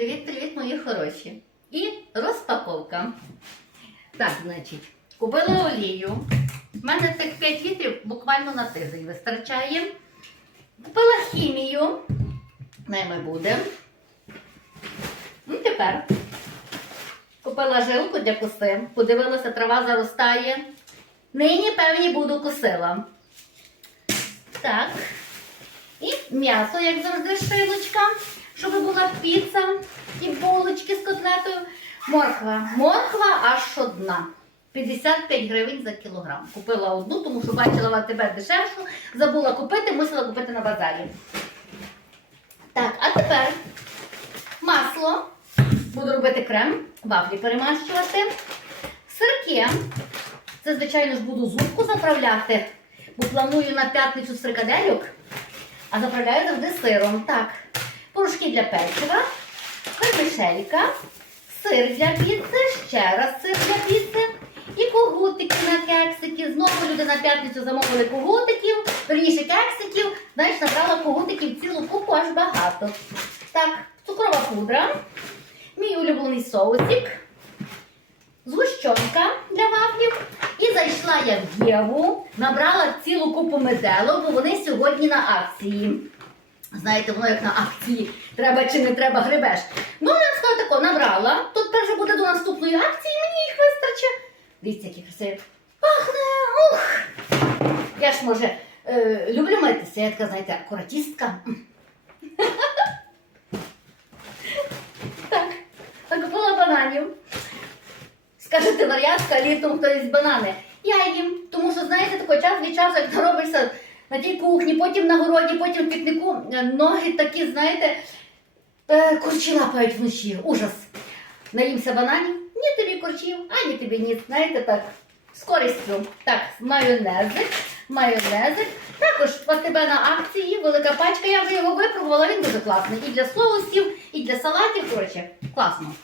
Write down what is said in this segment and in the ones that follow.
Привіт-привіт, мої хороші. І розпаковка. Так, значить, купила олію. У мене цих 5 літрів буквально на тиждень вистачає. Купила хімію. Не ми будемо. Ну, тепер купила жилку для коси. Подивилася, трава заростає. Нині, певні, буду косила. Так. І м'ясо, як завжди, шиночка, щоб була піца і булочки з котлетою. Морква. Морква аж одна. 55 гривень за кілограм. Купила одну, тому що бачила АТБ дешевшу. Забула купити, мусила купити на базарі. Так, а тепер масло. Буду робити крем, вафлі перемащувати. Сирки. Це, звичайно ж, буду зубку заправляти, бо планую на п'ятницю з фрикадельок. А заправляю завжди сиром. Так, порошки для печива, вермишелька, сир для піци, ще раз сир для піци і когутики на кексики. Знову люди на п'ятницю замовили когутиків, верніше кексиків. Знаєш, набрала когутиків цілу купу аж багато. Так, цукрова пудра, мій улюблений соусик, згущенка для вафлів. І зайшла я в Єву, набрала цілу купу меделок, бо вони сьогодні на акції. Знаєте, воно як на акції. Треба чи не треба гребеш. Ну, я скажу тако, набрала. Тут перше буде до наступної акції, мені їх вистачить. Дивіться, які красиві. Пахне, ух! Я ж може е, люблю митися, я така, знаєте, акуратістка. Так, накупила бананів. Скажете, варіантка літом хтось банани. Я їм, тому що знаєте, такий час від часу, як наробишся на тій кухні, потім на городі, потім в пікнику, ноги такі, знаєте, е, курчі лапають вночі. Ужас. Наїмся бананів, ні тобі курчів, ані тобі ні. Знаєте, так, з користю. Так, майонезик, майонезик. Також у тебе на акції велика пачка, я вже його випробувала, він дуже класний. І для соусів, і для салатів. Коротше, класно.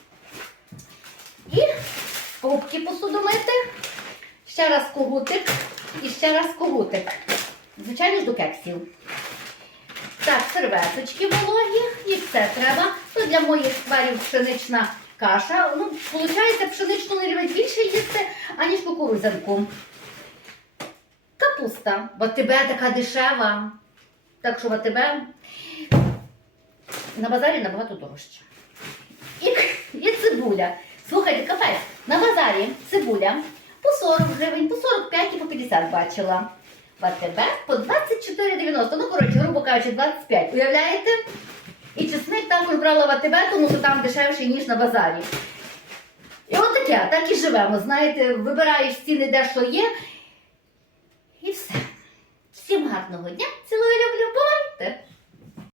І губки посудомити. Ще раз когутик і ще раз когутик. Звичайно ж до кексів. Так, серветочки вологі, і все треба. Ну, для моїх скверів пшенична каша. Ну, виходить, пшеничну не більше їсти, аніж кукурузянку. Капуста. Бо тебе така дешева. Так що тебе на базарі набагато дорожче. І, і цибуля. Слухайте, капець, на базарі цибуля по 40 гривень, по 45 і по 50 бачила. В АТБ по 24,90. Ну, коротше, грубо кажучи, 25. Уявляєте? І чесник також брала в АТБ, тому що там дешевший, ніж на базарі. І от таке, так і живемо. Знаєте, вибираєш ціни, де що є. І все. Всім гарного дня. Цілую.